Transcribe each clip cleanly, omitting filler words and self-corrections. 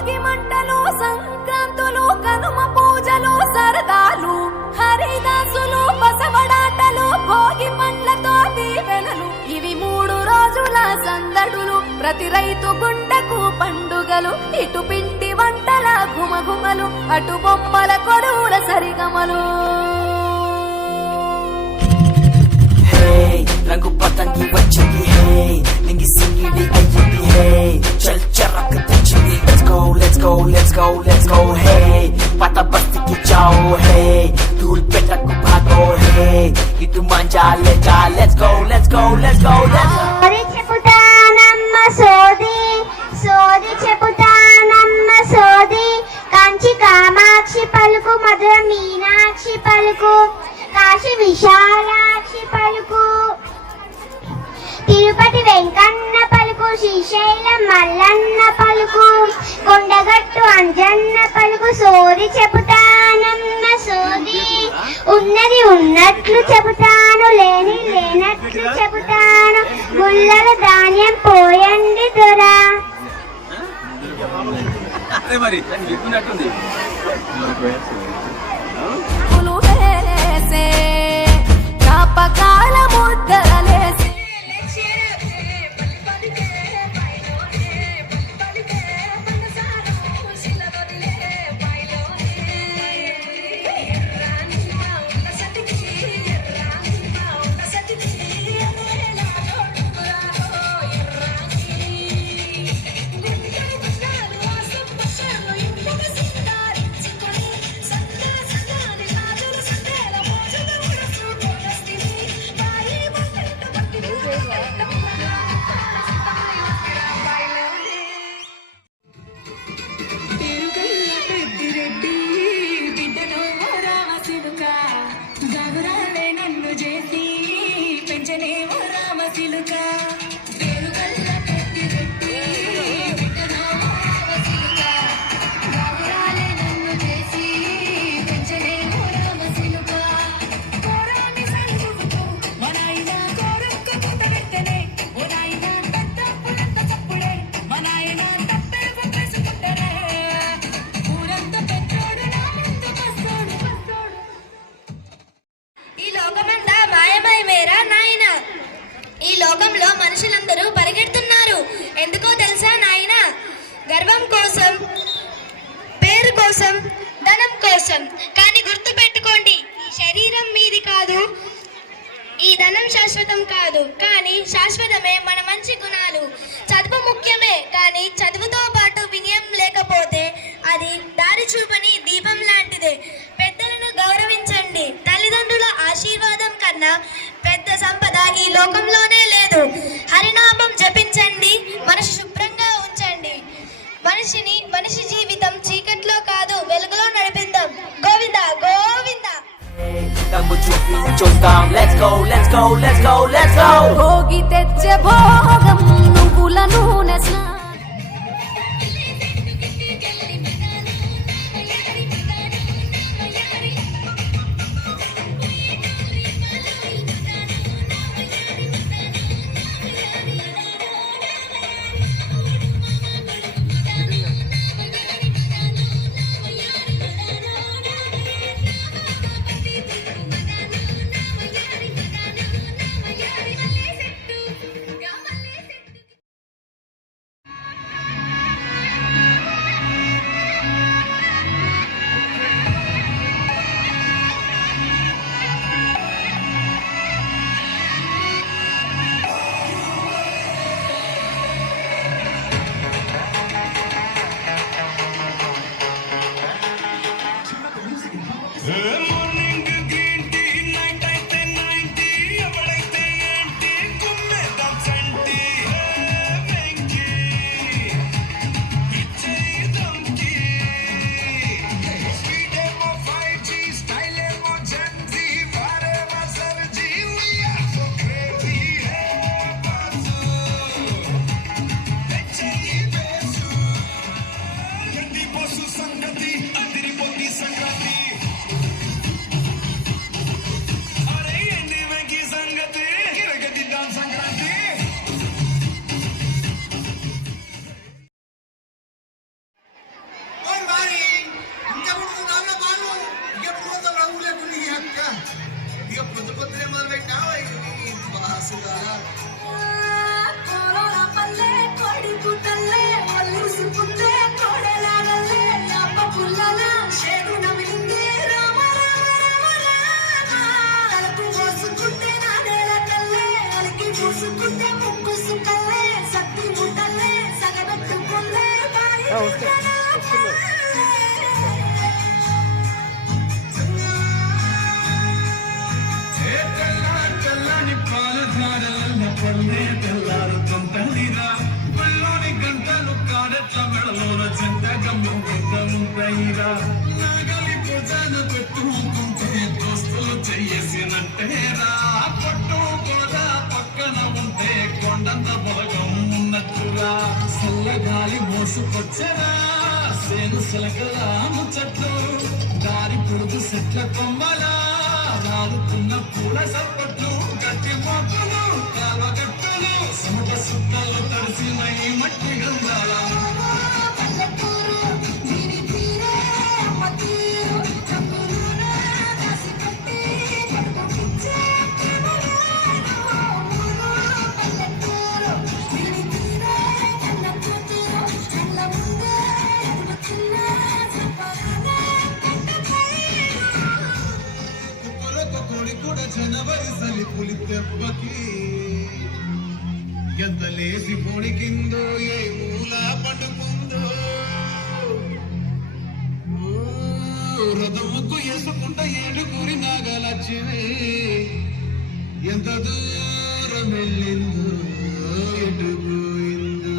భోగి మంటలు సంక్రాంతులు కనుమ పూజలు సరదాలు హరిదాసులు బసవడాటలు భోగి పండ్లతో దీవెనలు ఇవి 3 రోజుల సందడులు ప్రతి రైతు గుండెకు పండుగలు ఇటు పిండి వంటల గుమగుమలు అటు బొమ్మల కొడువుల సరిగమలు రంగు పతంగి వచ్చింది హే నింగి సింగిడి అయ్యింది హే చల్ చరక్ తెచ్చింది let's go let's go let's go let's go హే పత బస్తికి జాओ హే ధూల్ పెట్టకు భాగో హే ఇటు మంజా లేజా let's go let's go let's go సోది చెబుతానమ్మ సోది సోది చెబుతానమ్మ సోది కంచి కామాక్షి పలుకు మధుర మీనాక్షి పలుకు కాశీ విశాలాక్షి పలుకు తిరుపతి వెంకన్న పలుకు శ్రీశైలం మల్లన్న పలుకు కొండగట్టు అంజన్న పలుకు సోది చెబుతానమ్మ సోది ఉన్నది ఉన్నట్లు చెబుతాను లేని లేనట్లు చెబుతాను గుల్లల ధాన్యం పోయండి దొరా జ్ఞాపకాల ముద్దలేసి ఈ లోకంలో మనుషులందరూ పరిగెడుతున్నారు ఎందుకో తెలుసా నాయన గర్వం కోసం పేరు కోసం ధనం కోసం కానీ గుర్తు పెట్టుకోండి ఈ శరీరం మీది కాదు ఈ ధనం శాశ్వతం కాదు కానీ శాశ్వతమే మన మంచి గుణాలు చదువు ముఖ్యమే కానీ చదువుతో పాటు వినయం లేకపోతే అది దారి చూపని దీపం లాంటిదే పెద్దలను గౌరవించండి తల్లిదండ్రుల ఆశీర్వాదం కన్నా పెద్ద సంపద ఈ లోకంలోనే లేదు హరినామం జపించండి మనసు శుభ్రంగా ఉంచండి మనిషి జీవితం చీకట్లో కాదు వెలుగులో నడిపిద్దాం గోవింద గోవింద భోగి తెచ్చే భోగం నువ్వుల నూనె స్నానం తెల్లని పాలధారల పల్లె తెల్లారుతుంటదిరా పల్లోని గంటలు కాడెట్ల మెడలోన చెంత గమ్ముంటాయిరా నాగలి పూజన పెట్టుకుంటే దోస్తులు చెయ్యేసినట్టేరా పట్టు కూడా పక్కన ఉంటే కొండంత బలగం ఉన్నట్టురా చల్లగాలి మోసుకొచ్చరా సేను సెలకలా ముచ్చట్లు దారి పొడుగు చెట్ల కొమ్మలా రాలుతున్న పూల సప్పట్లు గట్టి మొక్కలు కాలగట్టులు సమట సుట్టలు తడిసిన ఈ మట్టి గంధాల కోడి కూడా జనవరి సలి పులి దెబ్బకి ఎంత లేసి పొడికిందో ఏ మూల పండుకుందో రథముకు వేసుకుంటా ఏడుగురి నాగలచ్చివి ఎంత దూరం వెళ్ళిందో ఎటు పోయిందో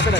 అక్కడ